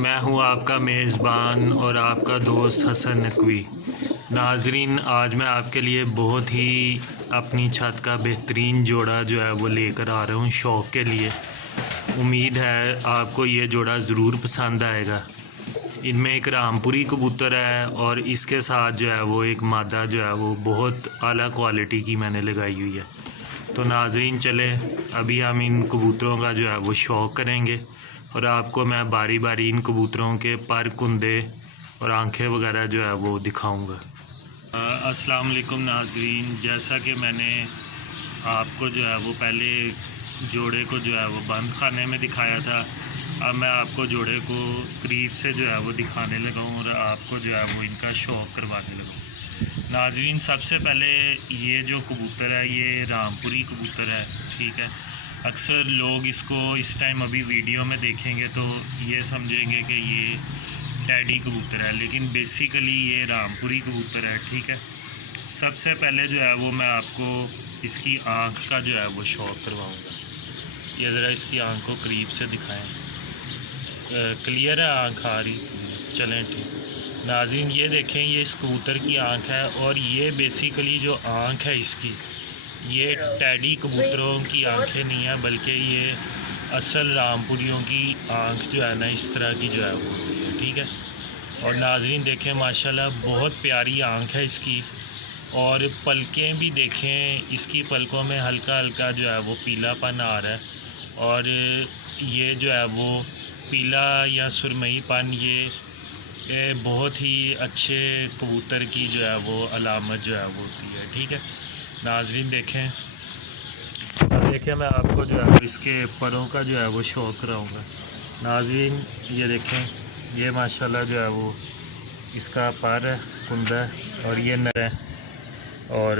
میں ہوں آپ کا میزبان اور آپ کا دوست حسن نقوی۔ ناظرین، آج میں آپ کے لیے بہت ہی اپنی چھت کا بہترین جوڑا جو ہے وہ لے کر آ رہا ہوں شوق کے لیے۔ امید ہے آپ کو یہ جوڑا ضرور پسند آئے گا۔ ان میں ایک رامپوری کبوتر ہے اور اس کے ساتھ جو ہے وہ ایک مادہ جو ہے وہ بہت اعلیٰ کوالٹی کی میں نے لگائی ہوئی ہے۔ تو ناظرین چلے ابھی ہم ان کبوتروں کا جو ہے وہ شوق کریں گے اور آپ کو میں باری باری ان کبوتروں کے پر، کندے اور آنکھیں وغیرہ جو ہے وہ دکھاؤں گا۔ السلام علیکم ناظرین، جیسا کہ میں نے آپ کو جو ہے وہ پہلے جوڑے کو جو ہے وہ بند خانے میں دکھایا تھا، اب میں آپ کو جوڑے کو قریب سے جو ہے وہ دکھانے لگا ہوں اور آپ کو جو ہے وہ ان کا شوق کروانے لگا ہوں۔ ناظرین، سب سے پہلے یہ جو کبوتر ہے یہ رامپوری کبوتر ہے، ٹھیک ہے۔ اکثر لوگ اس کو اس ٹائم ابھی ویڈیو میں دیکھیں گے تو یہ سمجھیں گے کہ یہ ٹیڈی کبوتر ہے، لیکن بیسیکلی یہ رامپوری کبوتر ہے، ٹھیک ہے۔ سب سے پہلے جو ہے وہ میں آپ کو اس کی آنکھ کا جو ہے وہ شوق کرواؤں گا۔ یہ ذرا اس کی آنکھ کو قریب سے دکھائیں، کلیئر ہے آنکھ آ رہی؟ چلیں ٹھیک۔ ناظرین یہ دیکھیں، یہ اس کبوتر کی آنکھ ہے اور یہ بیسیکلی جو آنکھ ہے اس کی، یہ ٹیڈی کبوتروں کی آنکھیں نہیں ہیں بلکہ یہ اصل رامپوریوں کی آنکھ جو ہے نا اس طرح کی جو ہے وہ ہوتی ہے، ٹھیک ہے۔ اور ناظرین دیکھیں ماشاءاللہ بہت پیاری آنکھ ہے اس کی، اور پلکیں بھی دیکھیں، اس کی پلکوں میں ہلکا ہلکا جو ہے وہ پیلا پن آ رہا ہے، اور یہ جو ہے وہ پیلا یا سرمئی پن یہ بہت ہی اچھے کبوتر کی جو ہے وہ علامت جو ہے وہ ہوتی ہے، ٹھیک ہے۔ ناظرین دیکھیں میں آپ کو جو ہے اس کے پروں کا جو ہے وہ شوق کراؤں گا۔ ناظرین یہ دیکھیں، یہ ماشاءاللہ جو ہے وہ اس کا پر ہے، کندہ ہے اور یہ نر ہے، اور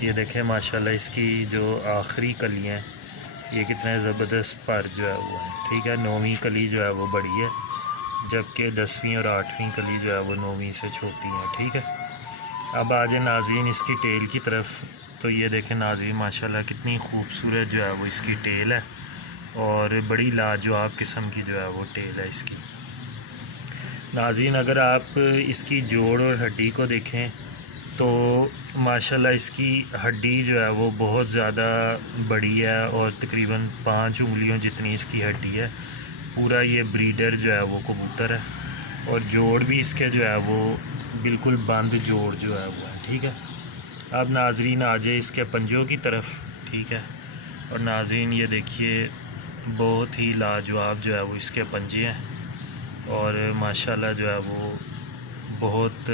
یہ دیکھیں ماشاءاللہ اس کی جو آخری کلیاں ہیں یہ کتنے زبردست پر جو ہے وہ ہے، ٹھیک ہے۔ 9ویں کلی جو ہے وہ بڑی ہے، جبکہ 10ویں اور 8ویں کلی جو ہے وہ 9ویں سے چھوٹی ہیں، ٹھیک ہے۔ اب آ جائیں ناظرین اس کی ٹیل کی طرف، تو یہ دیکھیں ناظرین ماشاءاللہ کتنی خوبصورت جو ہے وہ اس کی ٹیل ہے، اور بڑی لاجواب قسم کی جو ہے وہ ٹیل ہے اس کی۔ ناظرین اگر آپ اس کی جوڑ اور ہڈی کو دیکھیں تو ماشاءاللہ اس کی ہڈی جو ہے وہ بہت زیادہ بڑی ہے، اور تقریباً 5 انگلیوں جتنی اس کی ہڈی ہے۔ پورا یہ بریڈر جو ہے وہ کبوتر ہے، اور جوڑ بھی اس کے جو ہے وہ بالکل بند جوڑ جو ہے وہ ہے، ٹھیک ہے۔ اب ناظرین آ جائے اس کے پنجوں کی طرف، ٹھیک ہے۔ اور ناظرین یہ دیکھیے بہت ہی لاجواب جو ہے وہ اس کے پنجے ہیں، اور ماشاءاللہ جو ہے وہ بہت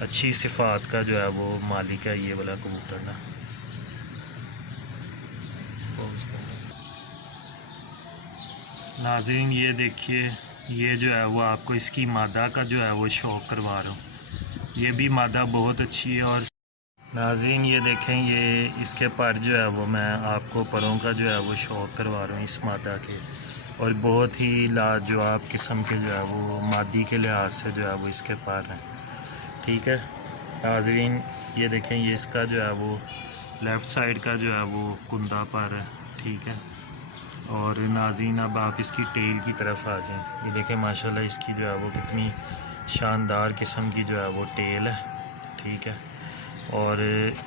اچھی صفات کا جو ہے وہ مالک ہے یہ والا کبوتر نا۔ ناظرین یہ دیکھیے، یہ جو ہے وہ آپ کو اس کی مادہ کا جو ہے وہ شوق کروا رہا ہوں، یہ بھی مادہ بہت اچھی ہے۔ اور ناظرین یہ دیکھیں، یہ اس کے پر جو ہے وہ میں آپ کو پروں کا جو ہے وہ شوق کروا رہا ہوں اس مادہ کے، اور بہت ہی لاجواب قسم کے جو ہے وہ مادی کے لحاظ سے جو ہے وہ اس کے پر ہیں، ٹھیک ہے۔ ناظرین یہ دیکھیں، یہ اس کا جو ہے وہ لیفٹ سائڈ کا جو ہے وہ کندہ پر ہے، ٹھیک ہے۔ اور ناظرین اب آپ اس کی ٹیل کی طرف آ جائیں، یہ دیکھیں ماشاءاللہ اس کی جو ہے وہ کتنی شاندار قسم کی جو ہے وہ ٹیل ہے، ٹھیک ہے۔ اور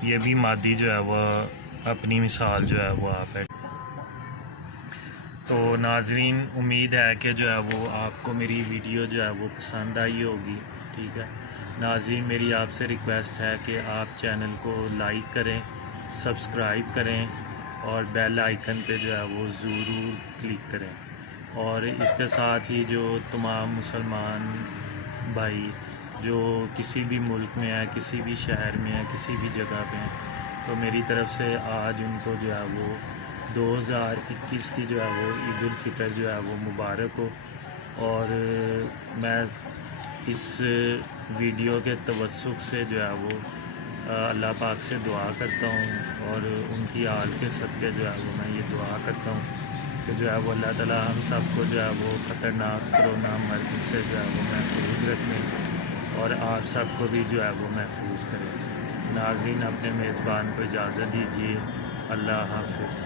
یہ بھی مادی جو ہے وہ اپنی مثال جو ہے وہ آپ ہے۔ تو ناظرین امید ہے کہ جو ہے وہ آپ کو میری ویڈیو جو ہے وہ پسند آئی ہوگی، ٹھیک ہے۔ ناظرین میری آپ سے ریکویسٹ ہے کہ آپ چینل کو لائک کریں، سبسکرائب کریں، اور بیل آئیکن پہ جو ہے وہ ضرور کلک کریں، اور اس کے ساتھ ہی جو تمام مسلمان بھائی جو کسی بھی ملک میں ہے، کسی بھی شہر میں ہے، کسی بھی جگہ پہ ہیں، تو میری طرف سے آج ان کو جو ہے وہ 2021 کی جو ہے وہ عید الفطر جو ہے وہ مبارک ہو۔ اور میں اس ویڈیو کے توسط سے جو ہے وہ اللہ پاک سے دعا کرتا ہوں، اور ان کی آل کے صدقے جو ہے وہ میں یہ دعا کرتا ہوں کہ جو ہے وہ اللہ تعالیٰ ہم سب کو جو ہے وہ خطرناک کرونا مرض سے جو ہے وہ محفوظ رکھیں، اور آپ سب کو بھی جو ہے وہ محفوظ کریں۔ ناظرین اپنے میزبان کو اجازت دیجیے، اللہ حافظ۔